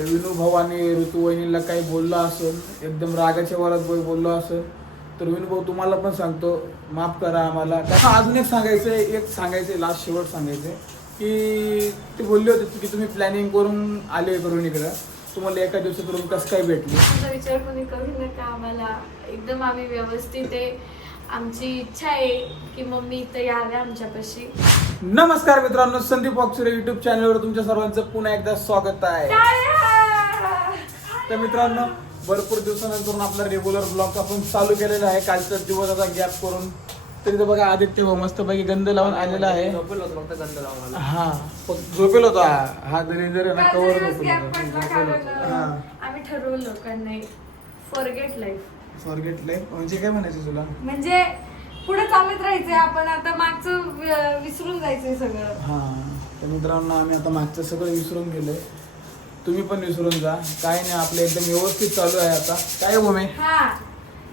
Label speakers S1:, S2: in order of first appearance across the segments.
S1: विनू भावाने ऋतू वहिनीला काही बोललो असेल एकदम रागाच्या वरात बोललो असेल तर विनू भाऊ तुम्हाला पण सांगतो माफ करा आम्हाला. अजून एक सांगायचं एक सांगायचं लास्ट शेवट सांगायचं की ते बोलले होते की तुम्ही प्लॅनिंग करून आले करून इकडं तुम्हाला एका दिवसात रूम कसं काय भेटलं?
S2: तुमचा विचार कोणी करू नका आम्हाला. एकदम आम्ही व्यवस्थित आहे. आमची इच्छा आहे की मम्मी इथं याव्या आमच्यापाशी.
S1: नमस्कार मित्रांनो संदीप बॉक्सरे युट्यूब चॅनलवर तुमच्या सर्वांचं पुन्हा एकदा स्वागत आहे. तर मित्रांनो भरपूर दिवसानंतर आपला रेग्युलर ब्लॉग आपण चालू केलेला आहे. कालचा दिवस आता गॅप करून. तरी तर बघा आदित्य भाऊ मस्तपैकी गंध लावून आलेला आहे.
S3: झोपेल होतो फक्त गंध लावून
S1: हा झोपेल होता. हा ना
S2: पाच
S1: कवर. हा.
S2: आम्ही ठरवलं नाही फॉरगेट लाईफ
S1: फॉरगेट लाईफ म्हणजे काय म्हणायचं तुला?
S2: म्हणजे पुढे चालत राहायचंय आपण आता मागचं विसरून जायचंय सगळं.
S1: हा तर मित्रांनो आम्ही आता मागचं सगळं विसरून गेलोय. तुम्ही पण विसरून जा. काय नाही आपलं एकदम व्यवस्थित चालू आहे आता. काय हो भूमी?
S2: हा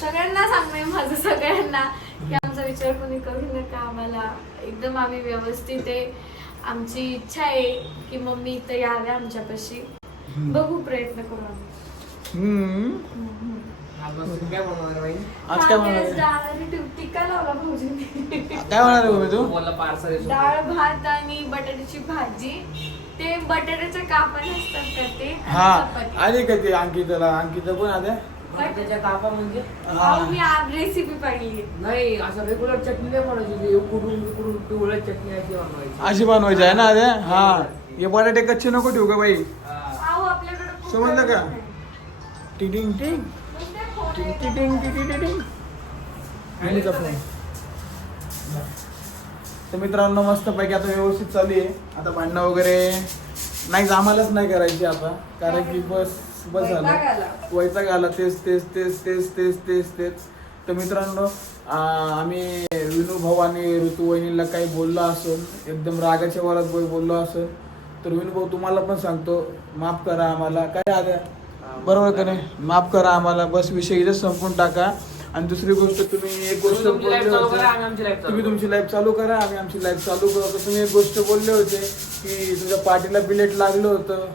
S2: सगळ्यांना सांगणं माझं सगळ्यांना की आमचा विचार कोणी करू नका. आम्हाला एकदम आम्ही व्यवस्थित आहे. आमची इच्छा आहे की मम्मी इथं यावे आमच्यापाशी. बघू प्रयत्न करू आम्ही.
S3: आज काय
S1: काय म्हणणार
S2: टिक्का लावला भाऊजीने
S1: काय म्हणणार आहे भूमी तू?
S3: बोलला पार्सल
S2: डाळ भात आणि बटाट्याची भाजी. ते बटाट्याच्या कापा नसतात का ते? आणि
S1: हा.
S2: चपाती.
S1: आली का ती अंकिताला? अंकिता पण आल्या
S3: त्याच्या कापा म्हणजे?
S2: अहो, मी रेसिपी पाहिली.
S3: नाही असं रेग्युलर चटणी नाही बनवायची. पिवळ्या चटणी अशी बनवायची.
S1: अशी बनवायची आहे ना हा. हे बटाटे कच्चे नको ठेवू का बाई.
S2: अहो आपल्याकडे खूप
S1: समजलं का? टिडिंग टिंग टिंग? टिडिंग टिडिंग टिडिंग वहिनीचा फोन तर मित्रांनो मस्त पैकी आता व्यवस्थित चालू आहे. आता भांडणं वगैरे नाही आम्हालाच नाही करायची आता. कारण की बस बस झालं.
S2: आला.
S1: वैताग आला. तेच तेच तेच तेच तेच तेच तेच. तर मित्रांनो आम्ही विनू भाऊ आणि ऋतू वहिनीला काही बोललो असेल एकदम रागाच्या वरात बोल- बोललो असेल तर विनू भाऊ तुम्हाला पण सांगतो माफ करा आम्हाला. काय आल्या बरोबर का नाही? माफ करा आम्हाला बस विषय इथेच संपून टाका. आणि दुसरी गोष्ट तुम्ही एक गोष्ट
S3: तुम्ही तुमची
S1: बोलले
S3: चालू
S1: होते.
S3: चालू
S1: तुम्ही
S3: करू.
S1: तुमची लाईफ चालू करा आम्ही आमची लाईफ चालू करू. तर तुम्ही एक गोष्ट बोलले होते की तुझ्या पाठीला बिलेट लागलं होतं.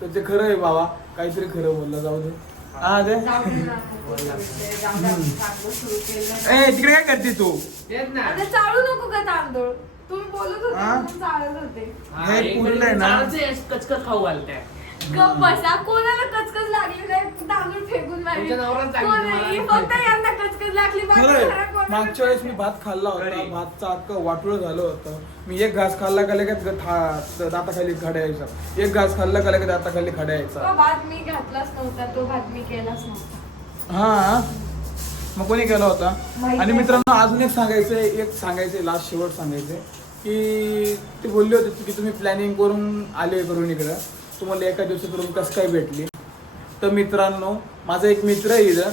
S1: तर ते खरं आहे बाबा. काहीतरी खरं बोललं जाऊ दे. हा दे. ए तिकडे काय करते तू?
S3: तेच ना.
S2: आता चाळू नको का तांदूळ? तुम्ही बोलत होते
S1: हा?
S2: होते.
S1: पुरलंय ना.
S3: कचकच खाऊ घालते.
S2: बसा. कोणाला कचकच लागली नाही तांदूळ फेकून मारली.
S3: तुमच्या नवऱ्याला सांगितलं
S2: कोणाही
S3: मला.
S2: फक्त यांना कचकच लागली. बाकी
S1: खरंय
S2: घरात कोणाला
S1: मागच्या वेळेस मी. भात खाल्ला होता.
S3: घरी.
S1: भातचा अख्खं वाटुळं झालं होतं. मी एक घास खाल्ला का लगेच था- दाताखाली खड्या यायचा. एक घास खाल्ला का लगेच दाताखाली खड्या
S2: तो
S1: यायचा
S2: भात मी घातलाच नव्हता. तो भात मी केलाच नव्हता.
S1: हा? मग कोणी केला होता?
S2: माहीत
S1: आणि. मित्रांनो अजून एक सांगायचंय एक सांगायचंय लास्ट शेवट सांगायचंय की ते बोलले होते की तुम्ही प्लॅनिंग करून आले करून इकडं. तुम्हाला एका दिवसात रूम कसं काय भेटली? तर मित्रांनो माझा एक मित्र आहे इथं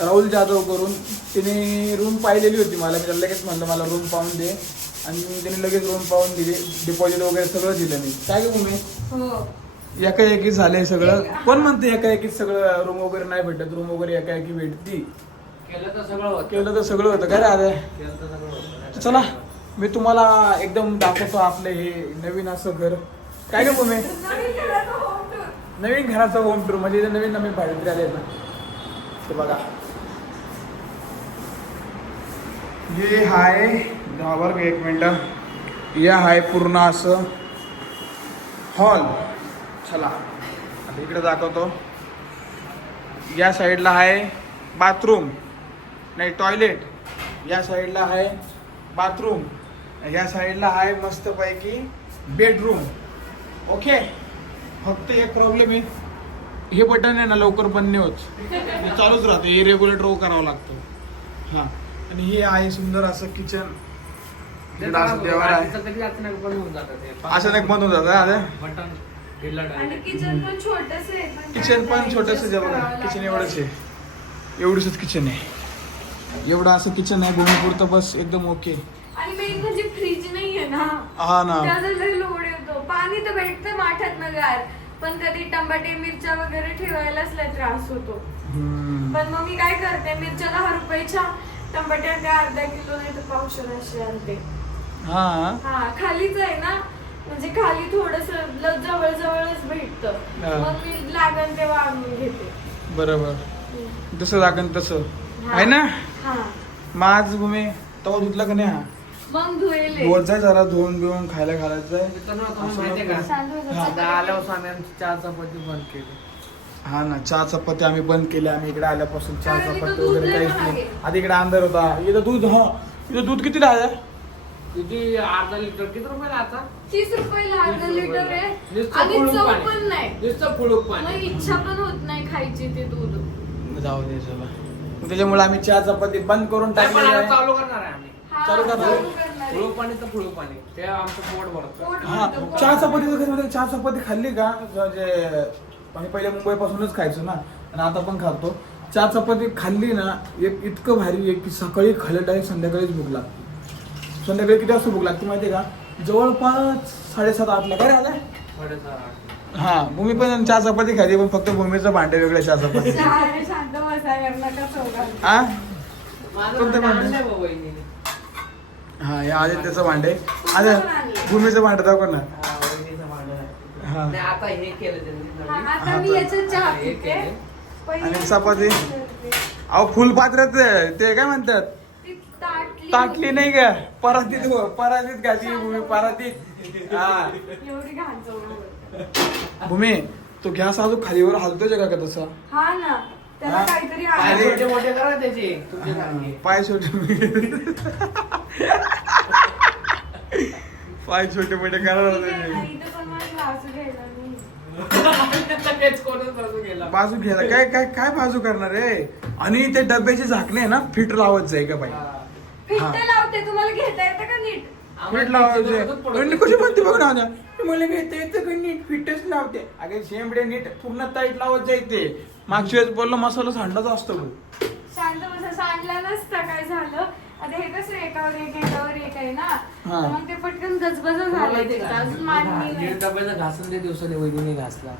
S1: राहुल जाधव करून. तिने रूम पाहिलेली होती मला. मी त्याला लगेच म्हणलं मला रूम पाहून दे. आणि त्याने लगेच रूम पाहून दिली. डिपॉझिट वगैरे सगळं दिलं मी. काय गं मी
S2: हो.
S1: एका एकी झालंय सगळं. कोण म्हणते एका एकीत सगळं रूम वगैरे नाही भेटत? रूम वगैरे एका एकी भेटती.
S3: केलं तर सगळं होतं.
S1: केलं तर सगळं होतं. काय रे आद्या
S3: केलं तर सगळं होतं.
S1: तर चला मी तुम्हाला एकदम दाखवतो आपलं हे नवीन असं घर. काय का तुम्ही
S2: नवीन घराचं
S1: होम टूर म्हणजे नवीन नवीन भाडे आले ना. ते बघा. हे हाय धाबर एक मिनटं. या हाय पूर्ण असं हॉल चला आता इकडे दाखवतो. या साईडला आहे बाथरूम नाही टॉयलेट या साईडला आहे बाथरूम या साईडला आहे मस्तपैकी बेडरूम ओके. फक्त एक प्रॉब्लेम आहे. हे बटन आहे ना लवकर बंद नाही होत. हे चालूच राहते. हे रेग्युलेटर करावं लागतं. हां. आणि हे आहे सुंदर असं किचन असं
S3: अचानक बंद होऊन जातं.
S2: किचन पण छोटस
S1: किचन. एवढंच आहे. एवढंच किचन आहे. एवढं असं किचन आहे भूमीपुरतं बस एकदम ओके
S2: आणि मेन म्हणजे फ्रीज नाहीये ना.
S1: हा ना.
S2: पाणी तर भेटतं माठात गार पण कधी टमाटे मिरच्या वगैरे ठेवायलाच लय त्रास होतो. पण मग मी काय करते मिरच्या दहा रुपयाच्या टमाट्या त्या अर्धा किलो नाही तर पावशे असे आणते.
S1: हा.
S2: हा खालीच आहे ना? म्हणजे खाली थोडस जवळ जवळच भेटतं. मग मी लागल तेव्हा आणून घेते.
S1: बरोबर. जसं लागन तसं. आहे ना?
S2: हा.
S1: माझ भूमी तवा धुतला का नाही हा?
S2: मग धुएले
S1: जाय जरा धुवून बिवून खायला घालायचं
S3: मित्रांनो, माहितीये. का? आता आम्ही आमची चहा चपाती बंद केली.
S1: हा ना चहा चपाती आम्ही बंद केली. आम्ही इकडे आल्यापासून चहा
S2: कारण इथं
S1: चपाती
S2: दूध
S1: वगैरे काहीच नाही.
S2: आहे.
S1: आधी इकडे अंधार होता. इथं दूध हा इथं दूध किती आहे
S3: किती? अर्धा लिटर. किती रुपयाला आता?
S2: तीस रुपयाला अर्धा
S3: तीस
S2: लिटर
S3: रुपयाला.
S2: आहे.
S3: नुसतं
S2: आणि
S3: पुळूक
S2: चव
S3: पाणी.
S2: पण नाही.
S3: नुसतं पुळूक
S2: मग
S3: पाणी
S2: इच्छा पण होत नाही खायची ते दूध.
S1: जाऊ दे चला. त्याच्यामुळे आम्ही चहा चपाती बंद करून आहे.
S3: चालू करणार आहे आम्ही.
S1: चालू करणार.
S2: चालू करणार आहे.
S3: पुळूक पाणी तर पुळूक पाणी ते आमचं पोट भरतं
S2: पोट
S1: हा
S2: भरतं, पोट
S1: चहा. चपाती वगैरे मध्ये चहा चपाती खाल्ली का म्हणजे आम्ही पहिले मुंबईपासूनच खायचो ना आणि आता पण खातो चहा चपाती खाल्ली ना एक इतकं भारी आहे की सकाळी खाल्लं डायरेक्ट संध्याकाळीच भूक लागते संध्याकाळी किती वाजता भूक लागते माहितीये का जवळपास साडेसात आठला काय आलाय. हा भूमी पण चहा चपाती खाली पण फक्त भूमीचं भांडे वेगळे चहा चपाती. हा कोणतं
S3: भांडं
S1: भांडं?
S3: आणलंय भाऊ वहिनीने.
S1: हा हे आदित्यचं भांडे आता भूमीचं भांडं दाखव ना.
S3: हा, वहिनीचं भांडं आहे.
S1: हा.
S3: नाही, आता हे केलं त्यांनी
S2: हा,
S3: नवीन.
S2: आता मी याच्यात चहा
S3: हा, हे
S2: पिते.
S3: केले.
S2: पहिले
S1: आणि चपाती? अहो फुलपात्रात ते काय म्हणतात?
S2: ती ताटली
S1: ताटली नाही का? परातीत हो, परातीत घातली भूमी परातीत. हा.
S2: एवढी घाण चौघांवर.
S1: भूमी तो गॅस अजून खालीवर हलतोय का का तसा?
S2: हा ना. त्याला
S1: हा?
S2: काहीतरी
S3: पाय
S2: आहे.
S3: छोटे मोठे करा त्याचे. तुमच्या सारखे.
S1: पाय छोटे पाय छोटे मोठे
S3: केलं.
S1: बाजू घ्यायला काय काय काय बाजू करणार आहे आणि ते डब्याचे झाकणे आहे ना फिट लावत जाय का बाई.
S3: हा.
S2: फिट्ट लावते तुम्हाला घेता येतं का नीट?
S1: फिट लावायचे कशी म्हणते बघ ना आता. मला घेता येतं का नीट? फिटच लावते. अगे शेंबडे नीट पूर्ण ताईट लावत जायते मागच्या वेळेस बोललो मसाला सांडाचा असतो भाऊ.
S2: शांत बसा सांडला नसता आता हे कसं एकावर एक एकावर एक आहे ना. तर मग ते पटकन गजबज
S3: तुम्हाला
S2: झालं
S3: माहितीये
S2: ते
S3: का?
S2: अजून मांडणी नाही.
S3: दीड डब्याचं घासून ते दिवसाने वहिनीने घासला.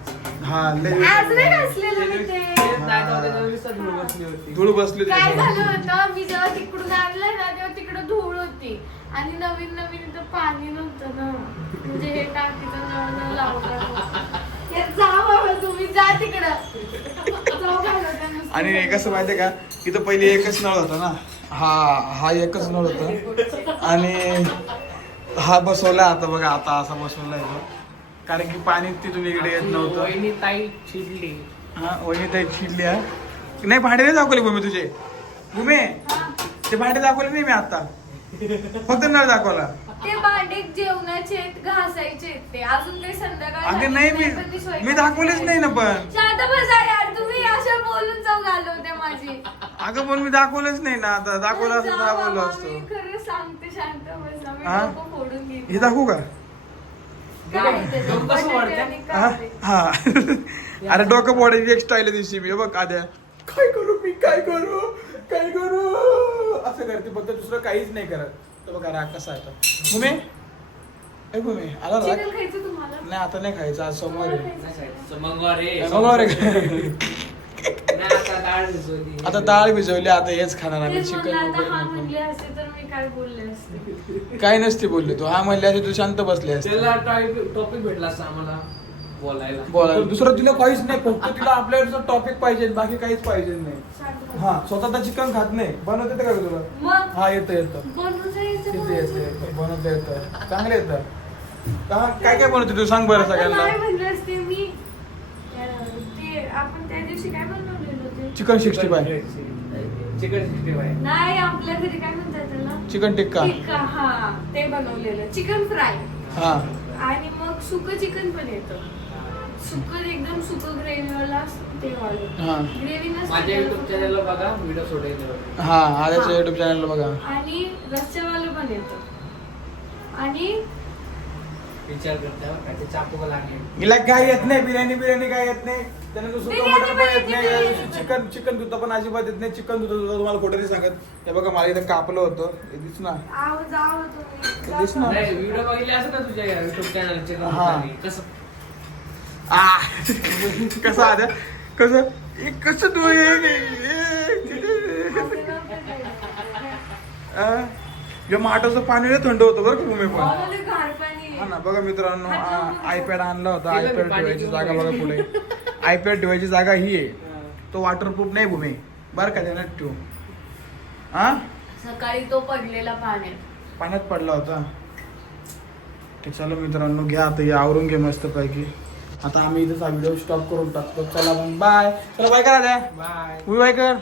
S1: हा लय
S2: आज नाही घासलेलं मी ते.
S3: धूळ बसली होती.
S1: धूळ बसली
S2: काय. झालं होतं मी जेव्हा तिकडून आणलं ना तेव्हा तिकडं धूळ होती. आणि नवीन नवीन इथं पाणी नव्हतं ना. म्हणजे हे टाकीचं नळ न लावलं. हे जा बाबा तुम्ही जा तिकडं. जाऊ.
S1: आणि कसं माहितीये का? इथं पहिले एकच नळ होता ना. हा हा एकच नळ होता. आणि हा बसवला आता बघा आता असा बसवला आहे तो. कारण की पाणी तिथून इकडे येत नव्हतं.
S3: ताई चिडली.
S1: हा वहिनी ताई छिडली हा. नाही भांडे नाही दाखवले भूमी तुझे. भूमी
S2: हा.
S1: ते भांडे दाखवले नाही मी आता. फक्त नळ दाखवला.
S2: ते भांडे जेवणाचे घासायचे ते. अजून काही संध्याकाळ
S1: अगे नाही मी मी दाखवलेच नाही ना पण.
S2: शांत बसा यार तुम्ही अशा बोलून जाऊ घालवते माझी.
S1: अगं पण मी दाखवलेच नाही ना. आता दाखवलं असं दाखवलं असतो.
S2: मी खरं सांगते शांत बसा. मी
S1: हा?
S2: डोकं फोडून घेईन.
S1: हे दाखवू का?
S2: काय त्याच्यात?
S3: डोकं कसं
S2: बटाटे
S3: वाढतं?
S2: आणि
S1: हा?
S2: कांदे.
S1: हा. अरे डोकं पोडायची एक स्टाईल दिवशी मी. बघ आद्या. काय करू मी? काय करू? काय करू? असं करते फक्त दुसरं काहीच नाही करत. तर बघा राग कसा येतो भूमी? ए भूमी आला राग?
S2: चिकन खायचं तुम्हाला?
S1: नाही आता नाही खायचं आज सोमवार आहे.
S3: नाही खायचं. मंगळवार आहे.
S1: मंगळवार आहे.
S3: डाळ भिजवली.
S1: आता डाळ भिजवली आता हेच खाणार आम्ही चिकन
S2: हा
S1: वगैरे.
S2: असते तर मी काय बोलले असते?
S1: काय नसते बोलले तू हा म्हणले असे तू शांत बसले असते.
S3: त्याला टॉपिक भेटला असता आम्हाला बोलायला.
S1: बोला दुसरं तिला काहीच नाही फक्त तिला आपल्याकडचं टॉपिक पाहिजे बाकी काहीच पाहिजे नाही.
S2: शांत बस.
S1: हा स्वतः चिकन खात नाही. बनवते ते का ग तुला?
S2: मग?
S1: हा येतं येतं.
S2: बनवून जायचं बनवायचं.
S1: येतं येतं. बनवता येतं. चांगलं येतं. का काय काय बनवते तू? सांग बरं
S2: आता
S1: सगळ्यांना.
S2: म्हणले असते मी. अं, ते आपण त्या दिवशी काय
S1: chicken sixty five
S3: chicken sixty five
S2: नाही आपल्या घरी काय म्हणतात त्याला?
S1: चिकन टिक्का.
S2: टिक्का हा ते बनवलेलं. चिकन फ्राय
S1: हा.
S2: आणि मग सुकं चिकन पण येतं. सुकं एकदम सुकं ग्रेव्हीवाला ते वालं.
S1: हा.
S2: ग्रेव्ही
S3: माझ्या युट्यूब चॅनलला बघा व्हिडिओ सोडायचे
S1: हा युट्यूब चॅनलला बघा.
S2: आणि रस्त्यावालं पण येतं. आणि
S3: विचार करते बरं का, ते चाकू लागले
S1: हिला काय येत नाही बिर्याणी बिर्याणी काय येत नाही? सुद्धा
S2: बिर्याणी
S1: मटण पण येत नाही चिकन चिकन दुधा पण अजिबात येत नाही. चिकन दुधा सुद्धा तुम्हाला खोटं नाही सांगत. हे बघा मला इथं कापलं होतं. हे दिस ना. दिस ना.
S2: तुम्ही.
S3: नाही व्हिडिओ बघितले असं ना तुझ्या युट्यूब चॅनलचे
S1: हा.
S3: कसं?
S1: आ. कसं कसं? हे कसं तू हे- हे-
S2: असं
S1: आ? या माठाचं पाणी लय थंड होतं बरं का तुम्ही पण. हा ना बघा मित्रांनो. आयपॅड आणला होता आयपॅड ठेवायची जागा बघा. पुढे. आयपॅड ठेवायची जागा ही आहे.
S3: हा.
S1: तो वॉटरप्रूफ नाही भूमी. बरं का त्यानं ठेवू हा?
S2: सकाळी तो पडलेला पाण्यात.
S1: पाण्यात पडला होता. तर चलो मित्रांनो घ्या आता हे आवरून घे मस्त पैकी आता आम्ही इथेच हा व्हिडिओ स्टॉप करून टाकतो. चला मग बाय चला बाय करा द्या
S3: बाय
S1: उभी बाय कर.